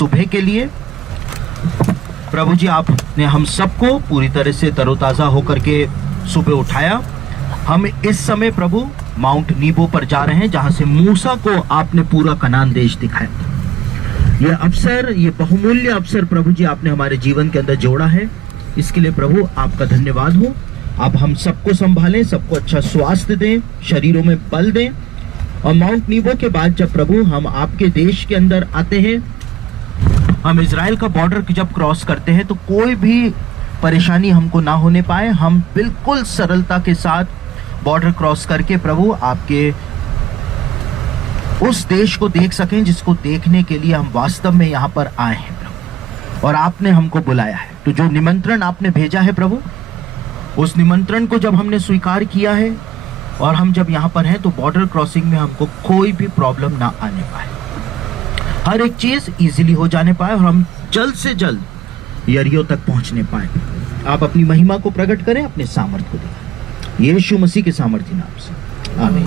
सुबह के लिए। प्रभु जी, आपने हम सबको पूरी तरह से तरोताज़ा होकर के सुबह उठाया। हम इस समय प्रभु माउंट नीबो पर जा रहे हैं, जहां से मूसा को आपने पूरा कनान देश दिखाया। ये अवसर, ये बहुमूल्य अवसर प्रभु जी आपने हमारे जीवन के अंदर जोड़ा है। इसके लिए प्रभु आपका धन्यवाद हो। आप हम सबको संभालें, सबको अच्छा स्वास्थ्य दें, शरीरों में बल दें। और माउंट नीबो के बाद जब प्रभु हम आपके देश के अंदर आते हैं, हम इजराइल का बॉर्डर जब क्रॉस करते हैं, तो कोई भी परेशानी हमको ना होने पाए। हम बिल्कुल सरलता के साथ बॉर्डर क्रॉस करके प्रभु आपके उस देश को देख सकें जिसको देखने के लिए हम वास्तव में यहाँ पर आए हैं प्रभु, और आपने हमको बुलाया है। तो जो निमंत्रण आपने भेजा है प्रभु, उस निमंत्रण को जब हमने स्वीकार किया है और हम जब यहाँ पर हैं, तो बॉर्डर क्रॉसिंग में हमको कोई भी प्रॉब्लम ना आने पाए, हर एक चीज इजीली हो जाने पाए और हम जल्द से जल्द यरीहो तक पहुंचने पाए। आप अपनी महिमा को प्रकट करें, अपने सामर्थ्य को दिखाएं, यीशु मसीह के सामर्थ्य नाम से, आमीन।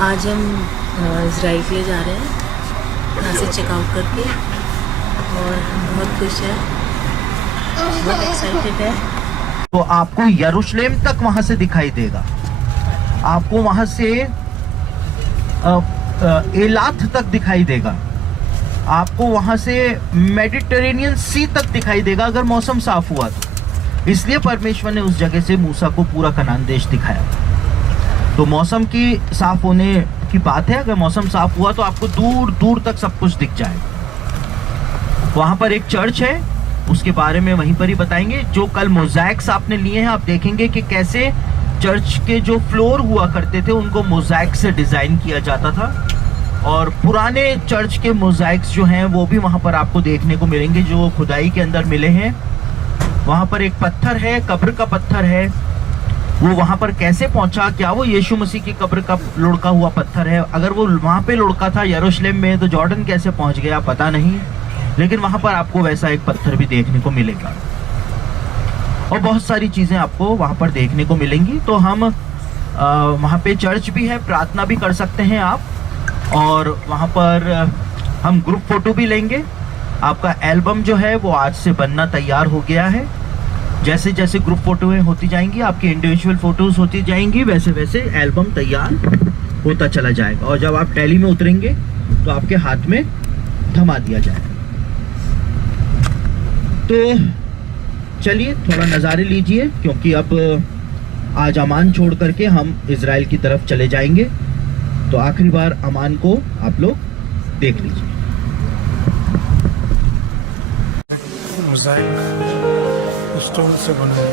आज हम इजराइल के लिए जा रहे हैं, यहाँ से चेकआउट करके, और हम बहुत खुश हैं, बहुत एक्साइटेड है। तो आपको यरूशलेम तक वहां से दिखाई देगा, आपको वहां से एलाथ तक दिखाई देगा, आपको वहां से मेडिटेरेनियन सी तक दिखाई देगा अगर मौसम साफ हुआ तो। इसलिए परमेश्वर ने उस जगह से मूसा को पूरा कनान देश दिखाया। तो मौसम की साफ होने की बात है, अगर मौसम साफ हुआ तो आपको दूर दूर तक सब कुछ दिख जाएगा। वहां पर एक चर्च है, उसके बारे में वहीं पर ही बताएंगे। जो कल मोज़ैक्स आपने लिए हैं, आप देखेंगे कि कैसे चर्च के जो फ्लोर हुआ करते थे उनको मोज़ैक से डिजाइन किया जाता था, और पुराने चर्च के मोज़ैक्स जो हैं वो भी वहां पर आपको देखने को मिलेंगे, जो खुदाई के अंदर मिले हैं। वहां पर एक पत्थर है, कब्र का पत्थर है, वो वहां पर कैसे पहुंचा, क्या वो यीशु मसीह की कब्र का लुढ़का हुआ पत्थर है? अगर वो वहां पे लुढ़का था यरूशलेम में, तो जॉर्डन कैसे पहुंच गया पता नहीं, लेकिन वहां पर आपको वैसा एक पत्थर भी देखने को मिलेगा, और बहुत सारी चीजें आपको वहां पर देखने को मिलेंगी। तो हम वहां पे चर्च भी है, प्रार्थना भी कर सकते हैं आप, और वहां पर हम ग्रुप फोटो भी लेंगे। आपका एल्बम जो है वो आज से बनना तैयार हो गया है। जैसे जैसे ग्रुप फोटोएं होती जाएंगी, आपकी इंडिविजुअल फोटोज होती जाएंगी, वैसे वैसे एल्बम तैयार होता चला जाएगा, और जब आप टैली में उतरेंगे तो आपके हाथ में थमा दिया जाएगा। तो चलिए थोड़ा नज़ारे लीजिए, क्योंकि अब आज अमान छोड़ करके हम इजराइल की तरफ चले जाएंगे। तो आखिरी बार अमान को आप लोग देख लीजिए। मोज़ैक स्टोन से बना है।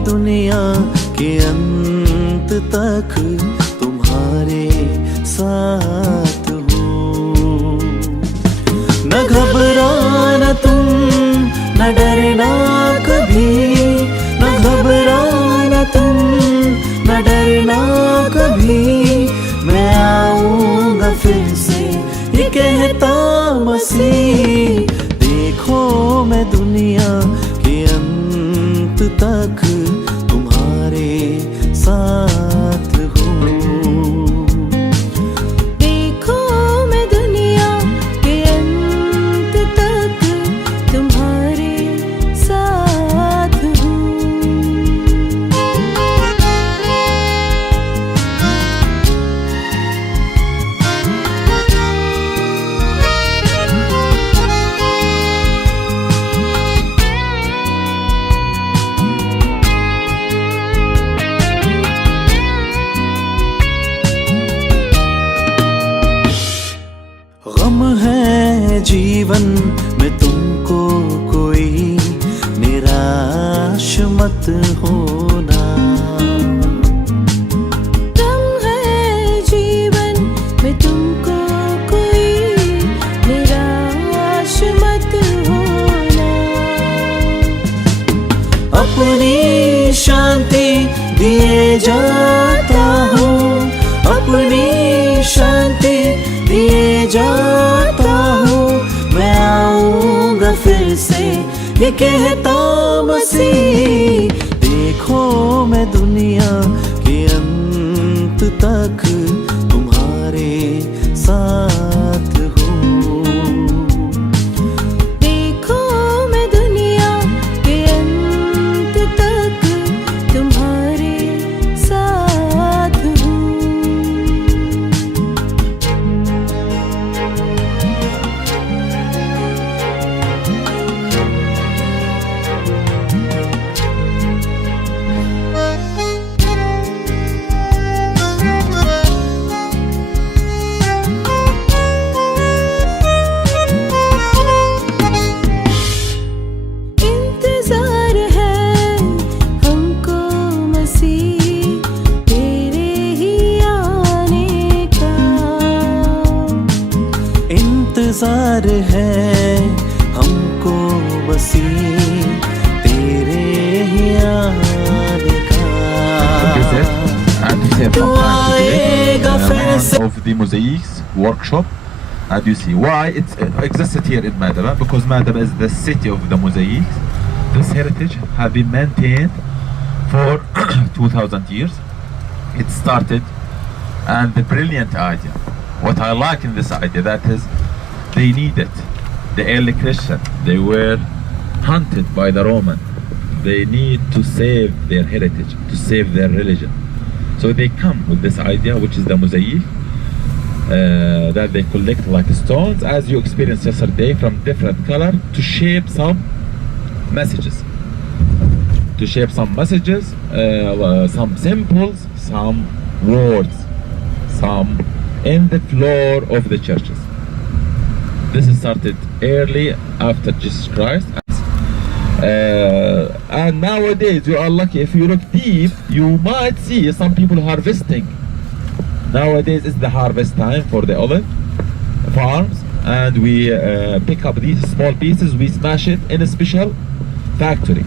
दुनिया के अंत तक तुम्हारे साथ हूँ। न घबराना तुम, न डरना कभी, न घबराना तुम, न डरना कभी। मैं आऊँगा फिर से, ये कहता मसीह। देखो मैं दुनिया के अंत तक तुम्हारे साथ हूँ। देखो मैं दुनिया के अंत तक तुम्हारे साथ हूँ। गम है जीवन में तुमको कोई, निराश मत होना। गम है जीवन में तुमको शांति दिए जाता हूँ, अपनी शांति दिए जाता हूँ। मैं आऊँगा फिर से ये कहता मसीह, देखो मैं दुनिया के अंत तक तुम्हारे साथ हूँ। देखो मैं दुनिया के अंत तक तुम्हारे साथ हूँ। इंतजार है हमको मसीह तेरे ही आने का। इंतजार है हमको मसीह तेरे ही आने And he said का। from time to आएगा फिर today, से of the mosaics workshop. And you see why it existed here in Madaba, because Madaba is the city of the mosaics. This heritage has been maintained for 2000 years. It started, and the brilliant idea, what I like in this idea, that is they needed the early Christian, they were hunted by the Roman, they need to save their heritage, to save their religion. So they come with this idea, which is the mosaic, that they collect like stones, as you experienced yesterday, from different color to shape some messages. To shape some messages, some symbols, some words, some in the floor of the churches. This is started early after Jesus Christ. And nowadays you are lucky, if you look deep you might see some people harvesting. Nowadays is the harvest time for the olive farms, and we pick up these small pieces, we smash it in a special factory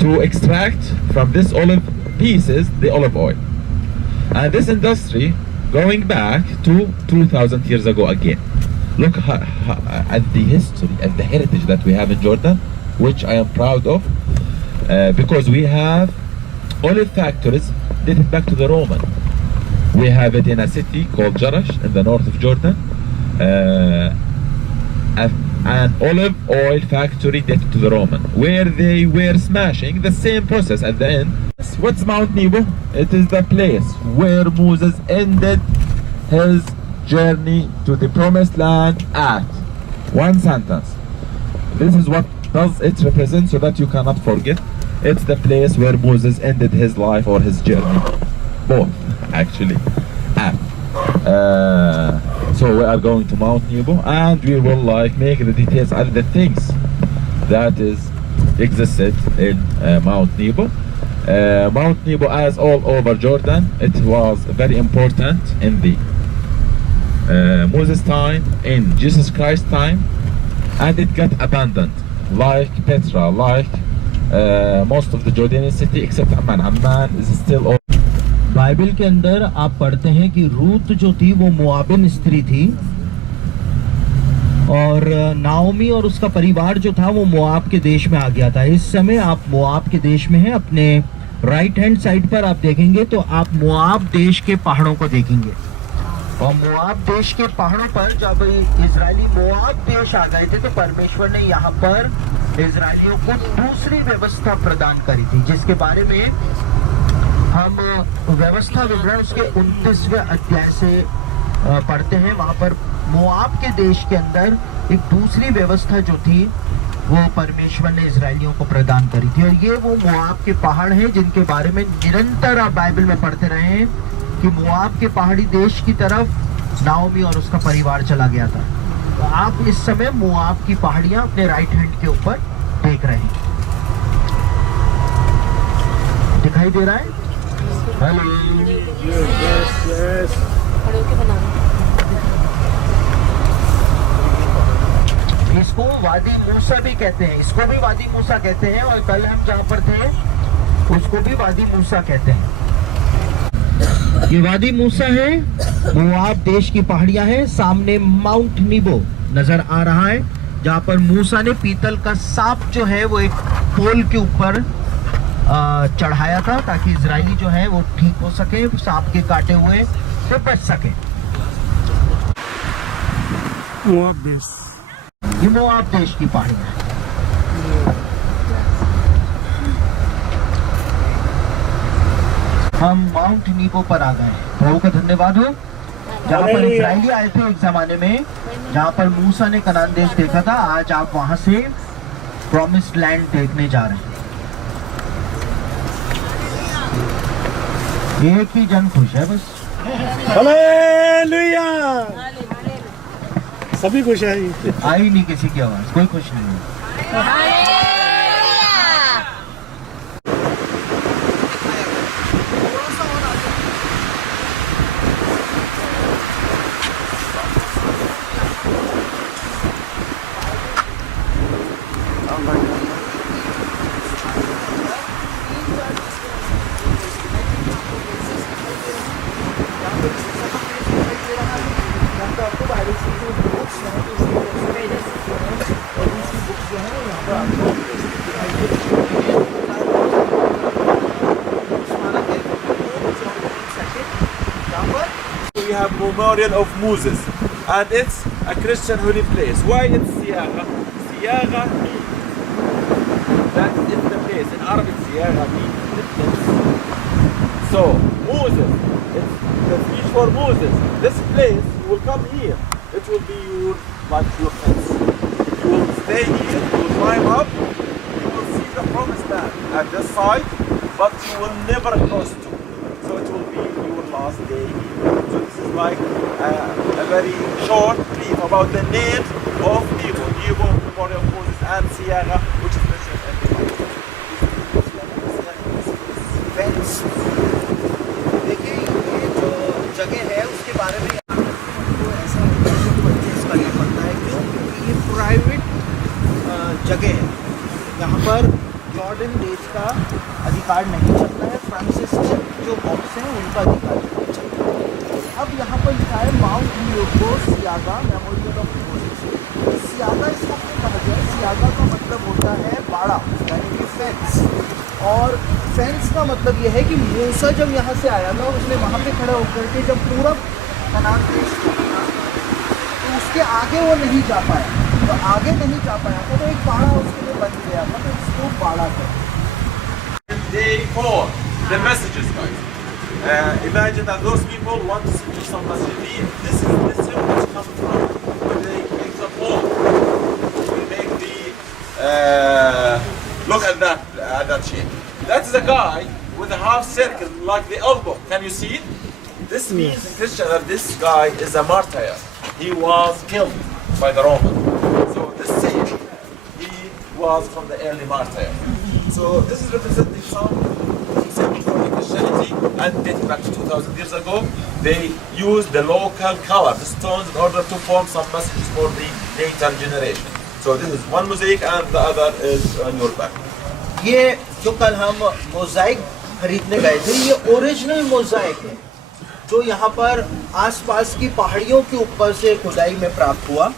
to extract from this olive pieces the olive oil. And this industry going back to 2000 years ago again. Look at the history and the heritage that we have in Jordan, which I am proud of, because we have olive factories dating back to the Roman. We have it in a city called Jarash in the north of Jordan, an olive oil factory dated to the Roman, where they were smashing the same process at the end. What's Mount Nebo? It is the place where Moses ended his journey to the promised land at. One sentence. This is what does it represent, so that you cannot forget. It's the place where Moses ended his life or his journey. Both, actually. At. So we are going to Mount Nebo, and we will make the details and the things that is existed in Mount Nebo. Mount Nebo, as all over Jordan, it was very important in the Moses time, in Jesus Christ time, and it got abandoned, like Petra, like most of the Jordanian city except Amman. Amman is still open. Bible के अंदर आप पढ़ते हैं कि रूत जो थी वो मोआबिन स्त्री थी, और नाओमी और उसका परिवार जो था वो मोआब के देश में आ गया था। इस समय आप मोआब के देश में हैं। अपने राइट हैंड साइड पर आप देखेंगे तो आप मोआब देश के पहाड़ों को देखेंगे, और मोआब देश के पहाड़ों पर जब इजरायली मोआब देश आ गए थे तो परमेश्वर ने यहाँ पर इजरायलियों को दूसरी व्यवस्था प्रदान करी थी, जिसके बारे में हम व्यवस्था विवरण उसके 29वें अध्याय से पढ़ते हैं। वहां पर मोआब के देश के अंदर एक दूसरी व्यवस्था जो थी वो परमेश्वर ने इजरायलियों को प्रदान करी थी, और ये वो मोआब के पहाड़ हैं जिनके बारे में निरंतर आप बाइबल में पढ़ते रहे हैं कि मोआब के पहाड़ी देश की तरफ नाओमी और उसका परिवार चला गया था। तो आप इस समय मोआब की पहाड़ियां अपने राइट हैंड के ऊपर देख रहे हैं, दिखाई दे रहा है। हेलो, इसको वादी मूसा भी कहते हैं, इसको भी वादी मूसा कहते हैं। और कल हम जहाँ पर थे उसको भी वादी मूसा कहते हैं। ये वादी मूसा है, मोआब देश की पहाड़ियां हैं। सामने माउंट नीबो नजर आ रहा है, जहां पर मूसा ने पीतल का सांप जो है वो एक पोल के ऊपर चढ़ाया था, ताकि इजरायली जो है वो ठीक हो सके, सांप के काटे हुए से बच सके। मोआब देश। ये मोआब देश की पहाड़ियां हैं। हम माउंट नीबो पर आ गए। प्रभु का धन्यवाद हो, जहाँ पर इजरायली आए थे एक जमाने में, जहाँ पर मूसा ने कनान देश देखा था। आज आप वहां से प्रॉमिस्ड लैंड देखने जा रहे हैं। एक ही जन खुश है बस। हालेलुया। सभी खुश है। आई नहीं किसी की आवाज, कोई खुश नहीं है। We have Memorial of Moses, and it's a Christian holy place. Why it's Siyaga? Siyaga means that it's the place. In Arabic, Siyaga means the place. So Moses, it's the speech for Moses. This place, you will come here. It will be your fence. You will stay here. You will climb up. You will see the promised land at this side, but you will never cross to. So it will be your last day here. So this is like a very short brief about the name of Nebo. Nebo, Memorial of Moses, and Siyaga, which is mentioned in the Bible. देखिए, ये जो जगह है उसके बारे में आपको ऐसा परचेज करना पड़ता है। क्यों? क्योंकि ये प्राइवेट जगह है, यहाँ पर जॉर्डन देश का अधिकार नहीं चलता है। फ्रांसिस्कन जो बॉक्स हैं उनका अधिकार चलता है। अब यहाँ पर लिखा है माउंट नीबो सियागा मेमोरियल ऑफ मोसेस। सियागा इसको क्यों कहा गया? सियागा का मतलब होता है बाड़ा, यानी कि फेंस। और फेंस का मतलब यह है कि मूसा जब यहाँ से आया था, उसने वहाँ पे खड़ा होकर के जब पूरा कनान देश तो उसके आगे वो नहीं जा पाया, तो आगे नहीं जा पाया था, तो एक बाड़ा उसके लिए बन गया था, तो इसको बाड़ा कहते हैं। Day 4, the messages, guys. Imagine that those people want to see some masjid. This is the symbol which comes from when they make the pole. We make the look at that shape. That's the guy with a half circle like the elbow. Can you see it? This means in Christian that this guy is a martyr. He was killed by the Romans. So this saint, he was from the early martyr. So this is representing some symbols for the Christianity, and dating back to 2000 years ago, they used the local color, the stones, in order to form some messages for the later generation. So this is one mosaic, and the other is on your back. ये जो कल हम मोज़ाइक खरीदने गए थे, ये original mosaic है, जो यहाँ पर आसपास की पहाड़ियों के ऊपर से खुदाई में प्राप्त हुआ।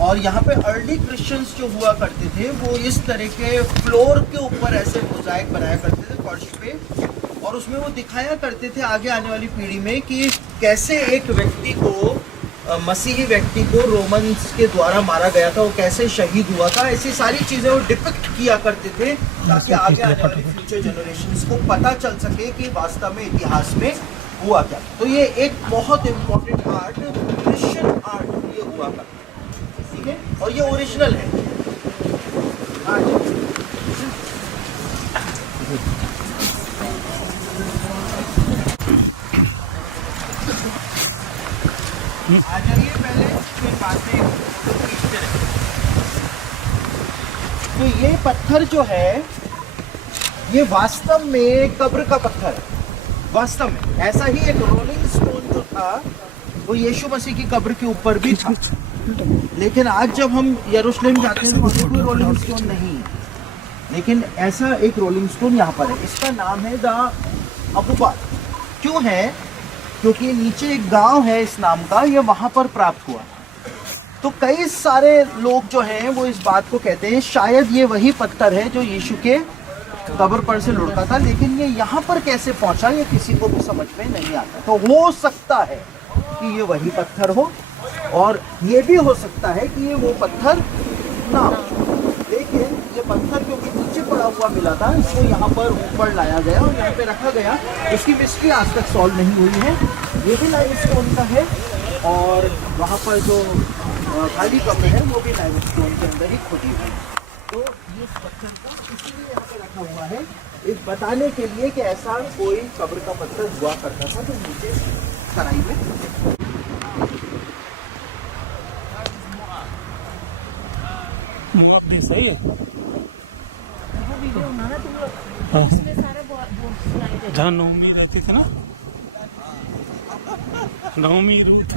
और यहाँ पे अर्ली क्रिश्चियंस जो हुआ करते थे, वो इस तरह के फ्लोर के ऊपर ऐसे मोज़ाइक बनाया करते थे फर्श पे, और उसमें वो दिखाया करते थे आगे आने वाली पीढ़ी में कि कैसे एक व्यक्ति को, मसीही व्यक्ति को रोमन्स के द्वारा मारा गया था, वो कैसे शहीद हुआ था। ऐसी सारी चीज़ें वो डिपिक्ट किया करते थे, ताकि आगे आने वाली फ्यूचर जनरेशन को पता चल सके कि वास्तव में इतिहास में हुआ क्या। तो ये एक बहुत इम्पोर्टेंट आर्ट, क्रिश्चियन आर्ट ये हुआ था, ठीक है, और ये ओरिजिनल है। आ जाइए पहले, फिर बाद में खींचते रहें। तो ये पत्थर जो है, ये वास्तव में कब्र का पत्थर है। वास्तव में ऐसा ही एक रोलिंग स्टोन जो था, वो यीशु मसीह की कब्र के ऊपर भी था। लेकिन आज जब हम यरूशलेम जाते हैं तो वहाँ कोई रोलिंग स्टोन नहीं है। लेकिन ऐसा एक रोलिंग स्टोन यहाँ पर है, इसका नाम है द अबूबाद। क्यों है? क्योंकि नीचे एक गांव है इस नाम का, ये वहाँ पर प्राप्त हुआ। तो कई सारे लोग जो हैं वो इस बात को कहते हैं शायद ये वही पत्थर है जो यीशु के कब्र पर से लुढ़का था, लेकिन ये यहाँ पर कैसे पहुँचा ये किसी को भी समझ में नहीं आता। तो हो सकता है कि ये वही पत्थर हो, और ये भी हो सकता है कि ये वो पत्थर ना हो, लेकिन ये पत्थर क्योंकि नीचे पड़ा हुआ मिला था, इसको यहाँ पर ऊपर लाया गया और यहाँ पे रखा गया। इसकी मिस्ट्री आज तक सॉल्व नहीं हुई है। ये भी लाइमस्टोन का है, और वहाँ पर जो खाली कब्र है वो भी लाइमस्टोन के अंदर ही खुदी हुई है। तो ये पत्थर को इसलिए यहाँ पे रखा हुआ है, इस बताने के लिए कि ऐसा कोई कब्र का पत्थर हुआ करता था जो नीचे तराई में। मुआब नहीं सही है। जहाँ नवमी रहते थे ना, नवमी root.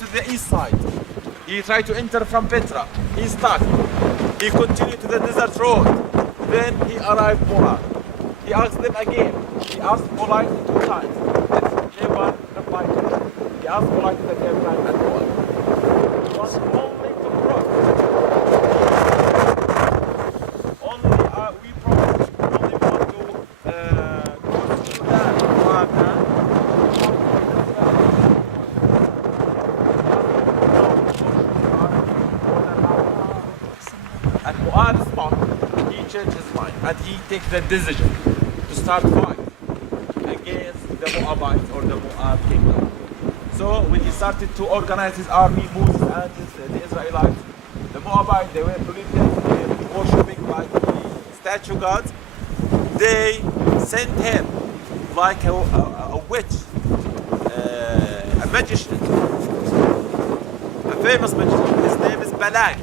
To the east side. He tried to enter from Petra. He stuck. He continued to the desert road. Then he arrived Moab. He asked them again. He asked politely 2 times. Never replied to him. He asked politely the 3rd time and Moab. He was only to cross. Only we promised. Only want to cross to that Moab. At Moab's spot, he changed his mind and he takes the decision to start fight against the Moabites or the Moab kingdom. So when he started to organize his army, Moses and the Israelites, the Moabites, they were believing they were worshipping like statue gods. They sent him like a witch, a magician, a famous magician. His name is Balak.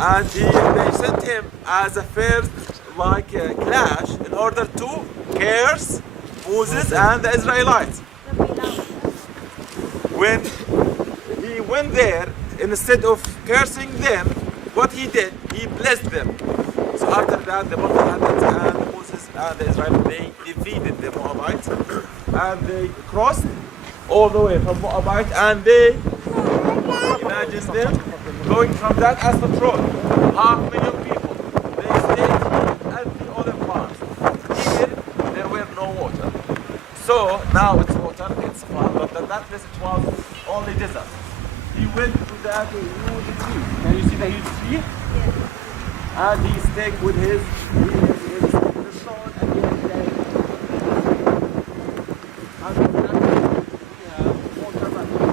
And they sent him as a first clash in order to curse Moses and the Israelites. When he went there, instead of cursing them, what he did, he blessed them. So after that, the prophet and Moses and the Israelites, they defeated the Moabites and they crossed all the way from Moabite, and they imagine them going from that Asphalt road, 500,000 people. They stayed at the other farms. Here, there were no water. So now it's water, it's fun, but at that place it was only desert. He went to that huge tree. Can you see the huge tree? Yes. And he stayed with his stone and he had that. And from that, water running.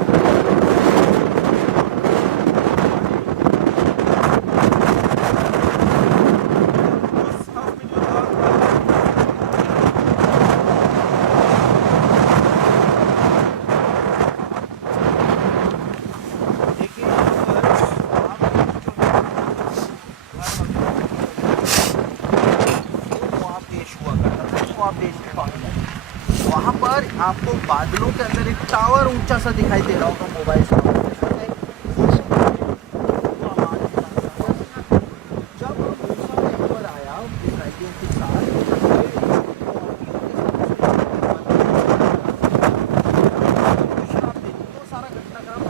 वहाँ पर आपको बादलों के अंदर एक टावर ऊंचा सा दिखाई दे रहा होगा मोबाइल से। जब मूसा ऊपर आया इस्राएलियों के साथ, तो सारा घटनाक्रम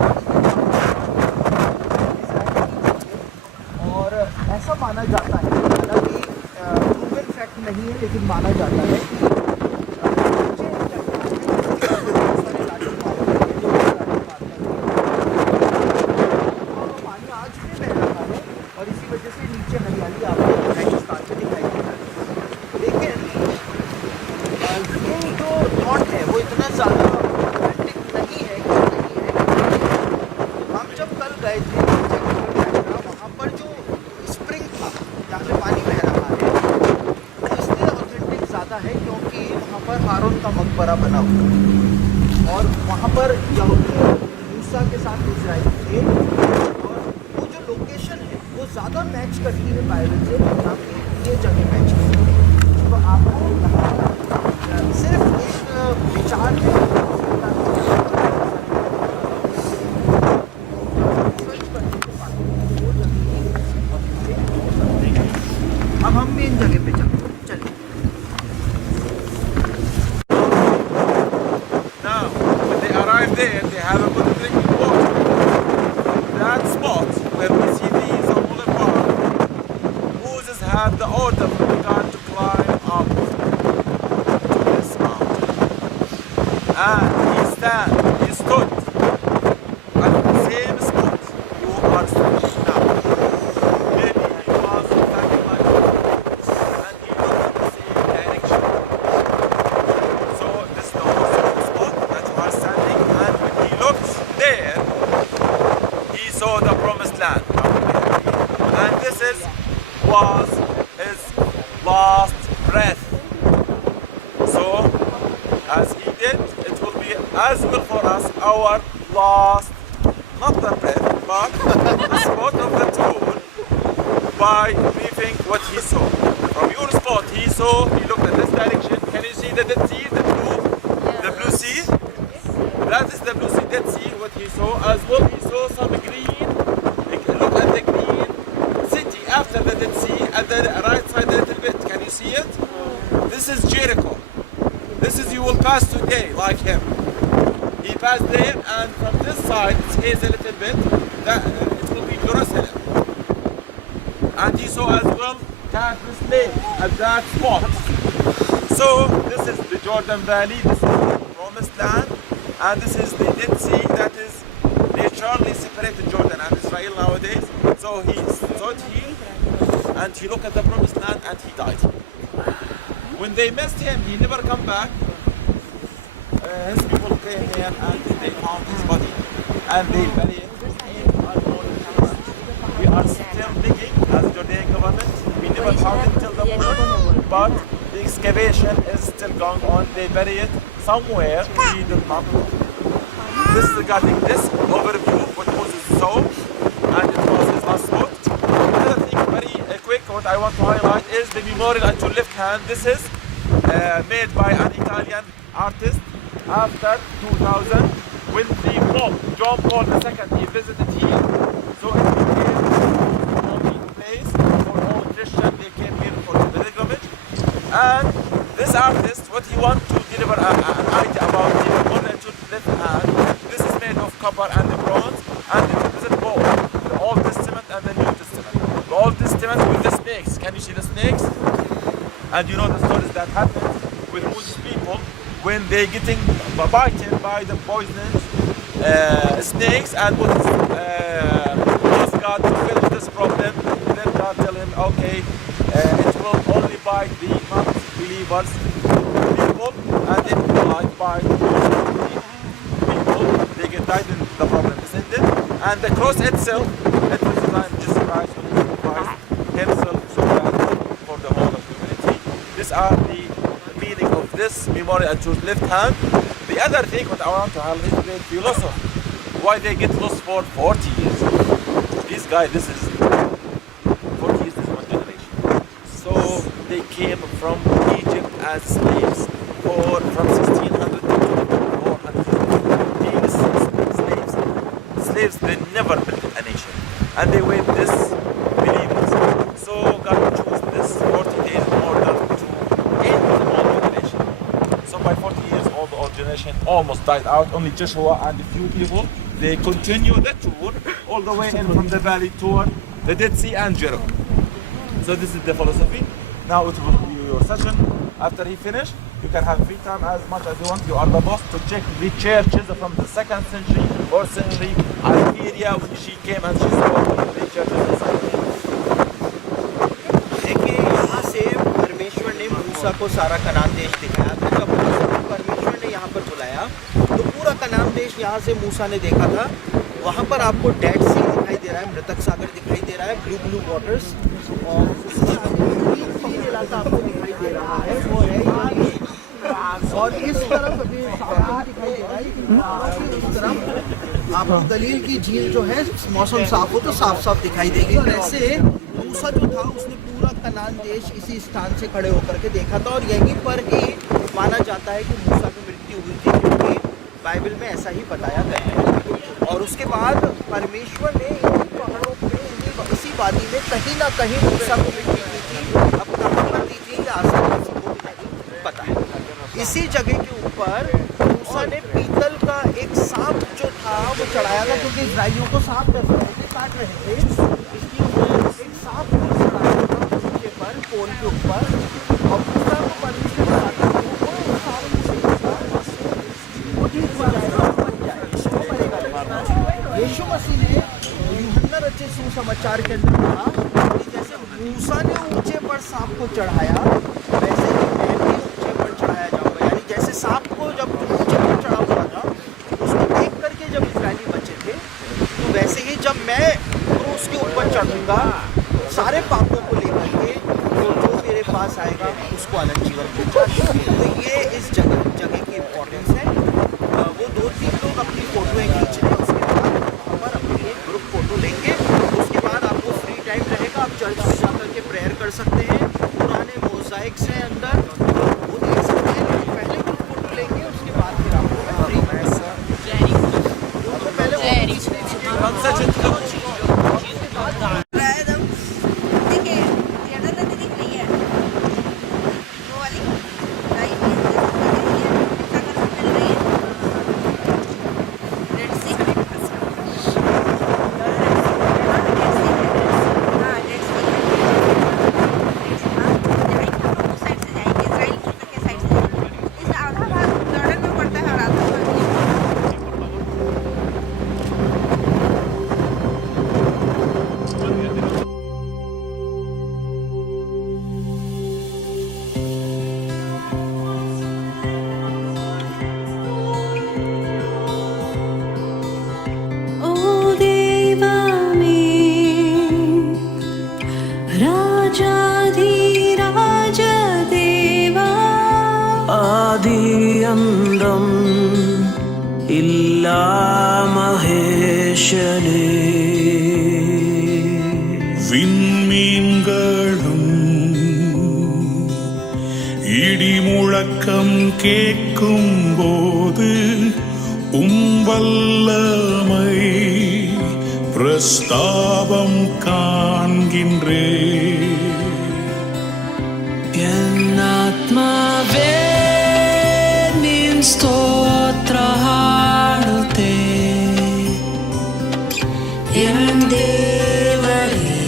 और ऐसा माना जाता है, हालांकि प्रूवन फैक्ट नहीं है, लेकिन माना जाता है कि मकबरा बना हुआ और वहाँ पर मूसा के साथ इजराइल थे, और वो जो लोकेशन है वो ज़्यादा मैच करती है बाइबल से, जहाँ पे ये जगह मैच करती है। तो आपको सिर्फ एक विचार है। अब हम मेन जगह पे चलिए। Now, when they arrive there, they have a good drinking water. That spot where we see these on Boulevard, Moses had the order from God to climb up to this mountain. And he stood at the same spot you are standing now. Maybe he was standing like this, and he looked at the same direction. So this is the most spot that you are standing, and when he looked there, he saw the promised land. And this was his last breath. So as he did, it will be as well for us, our last, not the breath, but the spot of the tour, by briefing what he saw. From your spot, he looked at this direction. Can you see the Dead Sea, the blue sea? That is the blue sea, Dead Sea, what he saw. As well, he saw some green, look at the green city after the Dead Sea, at the right side a little bit. Can you see it? This is Jericho. This is, you will pass today, like him. He passed there, and from this side, it is a little bit, it will be Jerusalem. And he saw as well countless slaves at that spot. So this is the Jordan Valley, this is the promised land, and this is the Dead Sea that is naturally separated Jordan and Israel nowadays. So he stood here and he looked at the promised land and he died. When they missed him, he never come back. His people came here and they found his body and they buried him in unknown place. We are still digging as Jordanian government. We never found it till the moment, but the excavation is still going on. They bury it somewhere we did not know. This is regarding this overview what Moses saw, and it was his last spot. Another thing very quick what I want to highlight is the memorial at your left hand. This is made by an Italian artist after 2000 when the Pope John Paul II he visited here. So it became a holy place for all Christians. They came here for the pilgrimage. And this artist, what he wants to deliver an idea about the memorial at your left hand. This is made of copper and bronze, and it represents both the Old Testament and the New Testament. The Old Testament with the snakes. Can you see the snakes? And you know the stories that happened with Moses people when they getting bitten by the poisonous snakes, and Moses asked God to finish this problem. Then God tell him, okay, it will only bite the non-believers people, and it will not bite people. They get died and the problem is ended. And the cross itself, it was designed Jesus Christ when he sacrificed himself so that for the whole of humanity. These are the meaning of this memorial at your left hand. The other thing what I want to highlight is the philosophy. Why they get lost for 40 years. These guys, this is 40 years, this is one generation. So they came from Egypt as slaves from 1600 to 400. These slaves, they never built a nation. And they were this believers. So God chose this 40 days in order to end the old generation. So by 40 years, all the old generation almost died out. Only Joshua and a few people, they continue the tour all the way in from the valley toward the Dead Sea and Jericho. So this is the philosophy. Now it will be your session. After he finished, you can have free time as much as you want. You are the boss to check the churches from the 2nd century or century Algeria when she came and she saw the churches inside. देखिए यहाँ से परमेश्वर ने मूसा को सारा कनान देश दिखाया था। जब परमेश्वर ने यहाँ पर बुलाया तो पूरा कनान देश यहाँ से मूसा ने देखा था। वहाँ पर आपको डेड सी दिखाई दे रहा है, मृतक सागर दिखाई दे रहा है, ब्लू वाटर्स, और उसका इलाका आपको दिखाई दे रहा है वो है और इस तरफ दिखाई दे रहा है, इस तरफ आपको गलील की झील जो है मौसम साफ हो तो साफ साफ दिखाई देगी। और ऐसे मूसा जो था उसने पूरा कनान देश इसी स्थान से खड़े होकर के देखा था, और यहीं पर ही माना जाता है कि मूसा की मृत्यु हुई थी, क्योंकि बाइबल में ऐसा ही बताया गया है। और उसके बाद परमेश्वर ने इन पहाड़ों पे इसी वादी में कहीं ना कहीं मूसा को मिट्टी दी थी, अपना नंबर दी थी, या आसान किसी को भी नहीं पता है। इसी जगह के ऊपर मूसा ने पीतल का एक सांप जो था वो चढ़ाया था, क्योंकि इस्राएलियों को सांप डर रहे थे, काट रहे थे, इसलिए एक सांप को चढ़ाया था नीचे पर पोल के ऊपर। और मूसा को परमेश्वर ने कहा था कि वो सांप वो ठीक हो जाएगा, बच जाएगा, वो मरेगा। यीशु मसीह ने यूहन्ना रचित सुसमाचार के अंदर कहा कि जैसे मूसा ने ऊंचे पर सांप को चढ़ाया, वैसे ही मैं भी ऊंचे पर चढ़ाया जाऊंगा। यानी जैसे सांप को जब ऊंचे पर चढ़ा हुआ था उसको देख करके जब इस्राएली बचे थे, तो वैसे ही जब मैं क्रूस के ऊपर चढ़ूंगा सारे पापों को लेकर के, तो जो मेरे पास आएगा उसको अनंत जीवन पहुंचा देंगे। तो ये इस जगह की इम्पोर्टेंस है। वो 2-3 लोग अपनी फोटोएं खींच रहे हैं, उसके बाद वहाँ पर अपनी एक ग्रुप फोटो लेंगे। उसके बाद आपको फ्री टाइम रहेगा, आप चर्च में जाकर के प्रेयर कर सकते हैं। पुराने मोज़ाइक्स हैं अंदर, वो देख सकते हैं। पहले ग्रुप फोटो लेंगे, उसके बाद फिर आपको मैं फ्री में तो पहले देखिए ज्यादा नदी दिख रही है वो वाली राइट में मिल रही है रेड सी हाँ रेड सी उस साइड से जाएंगे, इजराइल के साइड से जाएंगे। इस आधा भाग जॉर्डन में पड़ता है और आधा भाग ओ देवा में राजाधिराज देवा आदि अंदम इल्ला महेशने விண்மீன்களும் இடி முழக்கம் கேட்கும் போது வல்லமை பிரஸ்தாபம் காண்கின்றே என் ஆத்மாவே நின் ஸ்தோத்திர ಹಾಡುತ್ತೆ என் தேவரே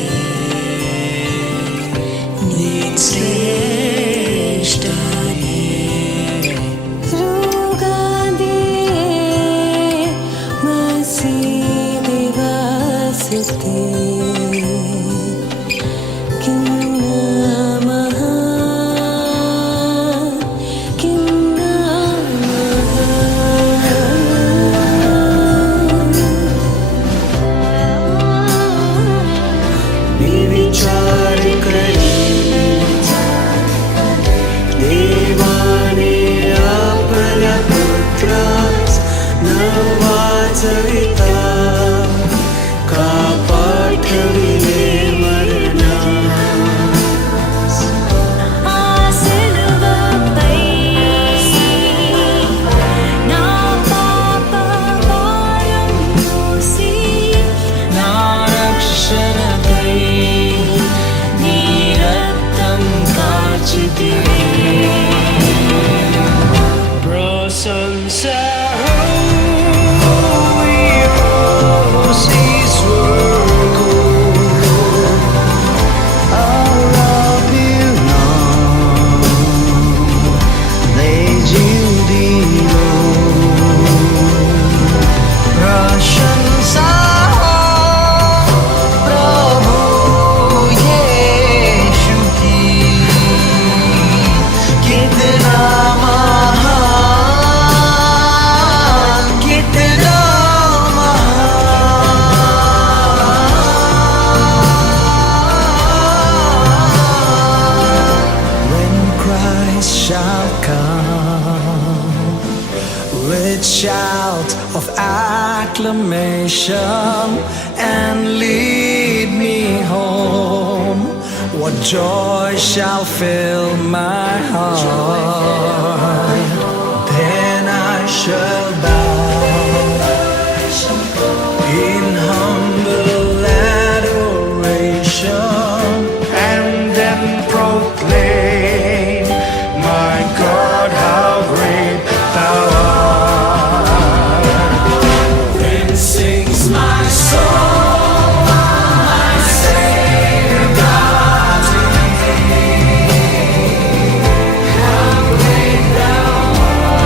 நீர் சிரேஷ்டரே रोगादे मसीह दिवसते विचार करी देवाने आपल्या पुत्रास नवाचविता का पाठविले come and lead me home. What joy shall fill my heart? Then I shall bow in humble adoration and then proclaim, my God, how great thou art. Then sings my soul, my Savior God to thee. How great thou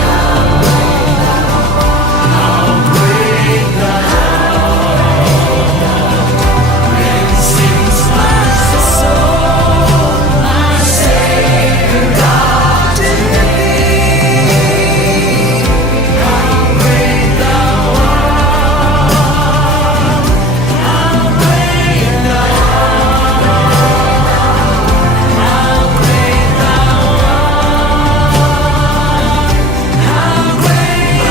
art, how great thou art. Then sings my soul, my Savior God to thee. How great thou art, how great thou art, how great thou art, how great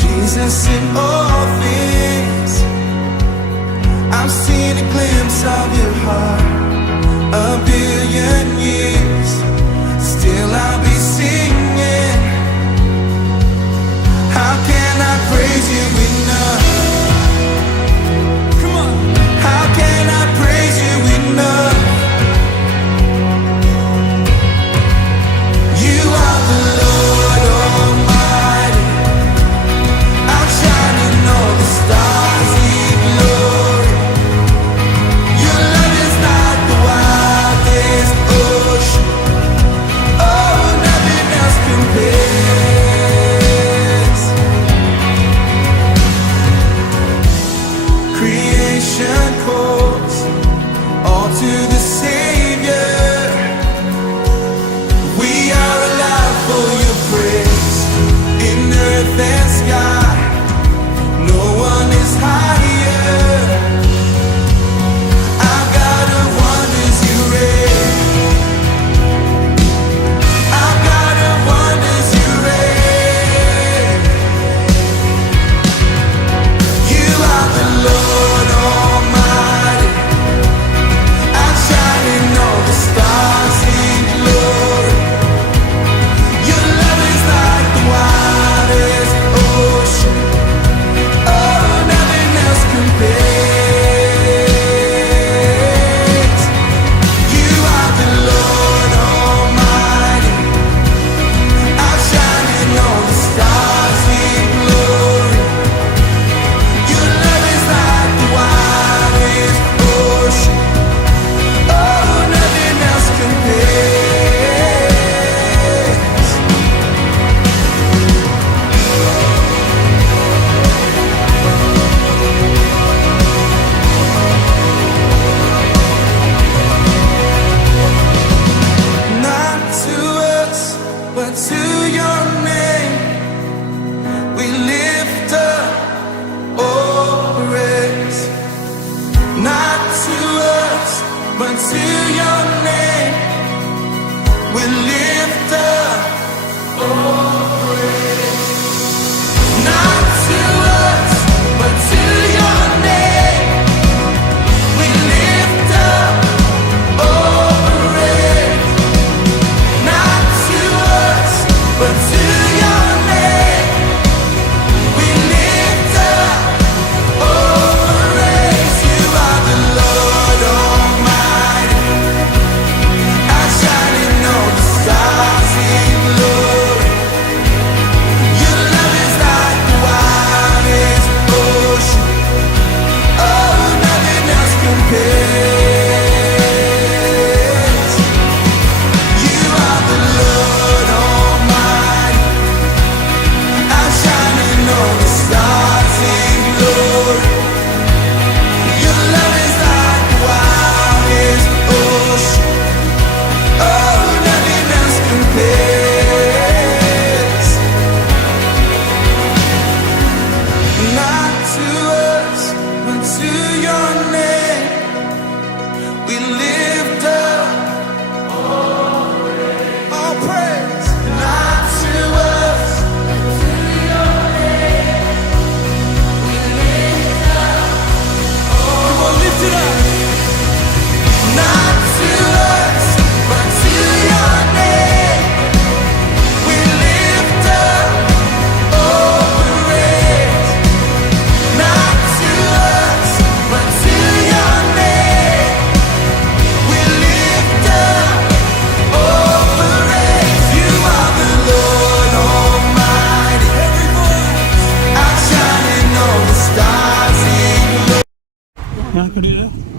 Jesus in all things. I've seen a glimpse of your heart. A billion years, still I'll be singing. How can I praise you enough? Come on. How can I praise you enough?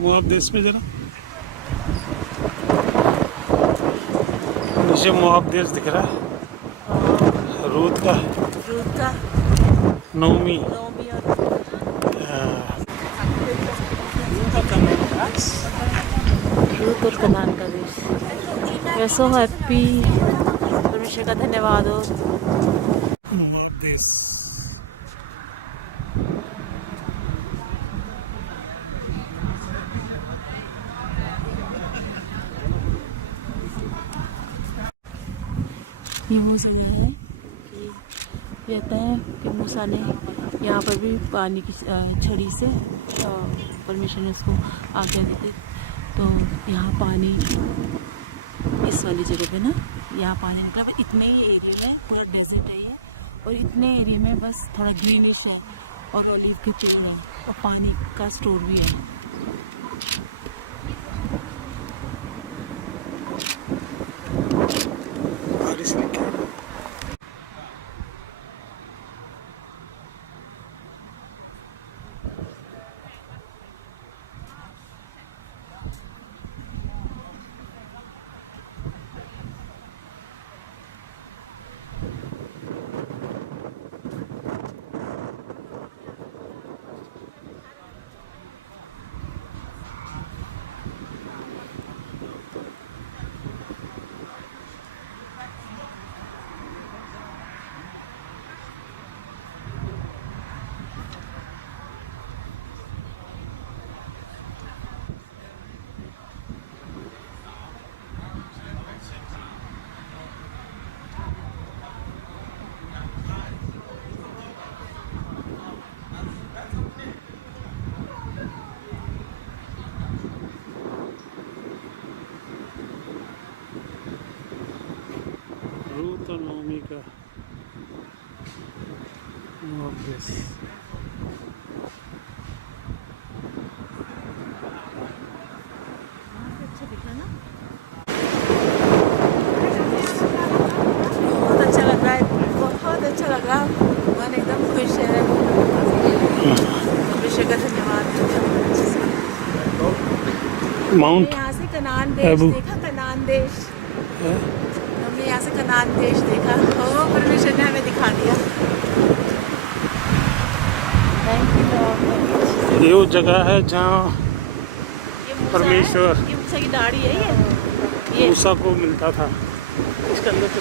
Moab देश में जरा नीचे मोआब देश दिख रहा है, रूत का नौमी रूत और कनान का देश। We are so happy. परमेश्वर का धन्यवाद हो। मोआब देश। ये वो जगह है कि कहते हैं कि मूसा ने यहाँ पर भी पानी की छड़ी से परमेश्वर ने उसको आज्ञा दी थी। तो यहाँ पानी इस वाली जगह पे ना यहाँ पानी निकला। पर इतने ही एरिया में पूरा डेजर्ट है ये, और इतने एरिया में बस थोड़ा ग्रीनिश है और ऑलिव के पेड़ है और पानी का स्टोर भी है। बारिश में क्या रूत और नौमी का मोआब देश। अच्छा दिखा ना, बहुत अच्छा लग रहा है, बहुत अच्छा लग रहा है। मन एकदम खुश है। परमेश्वर का धन्यवाद है। माउंट यहाँ से कनान देश एबू। देखा, कनान देश। हमने यहाँ से कनान देश देखा। ओ परमेश्वर ने हमें दिखा दिया। Thank you Lord. ये वो जगह है जहाँ ये मूसा परमेश्वर है? ये मूसा की दाढ़ी है ये मूसा को मिलता था। इसके अंदर तो